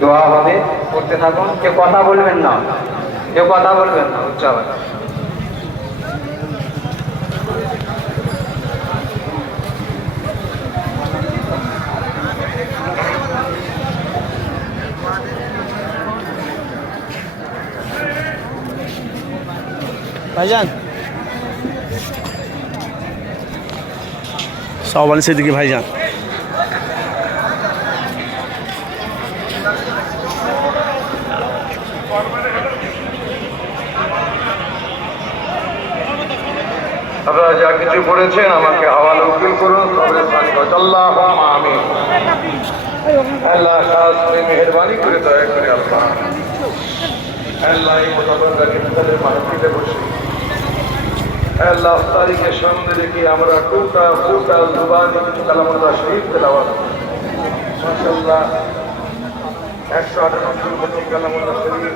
দোয়া হবে করতে থাকুন কেউ কথা বলবেন না কেউ কথা বলবেন না উচ্চ আওয়াজে। ভাইজান সবান সেদিকে ভাইজান। আপনারা যা কিছু করেছেন আমাকে হাওয়ালা উকিল করুন আমি মেহরবানি করে দয়া করে আল্লাহ। আল্লাহ মাহফিলে বসে। আল্লাহ তারিখের সামনে রেখে আমরা টুটা ফুটা জুবানি কিছু কালামুল্লাহ শহীদ তেলাওয়াত মাসাল্লাহ একশো আটানব্বই কালামুল্লাহ শরীফ।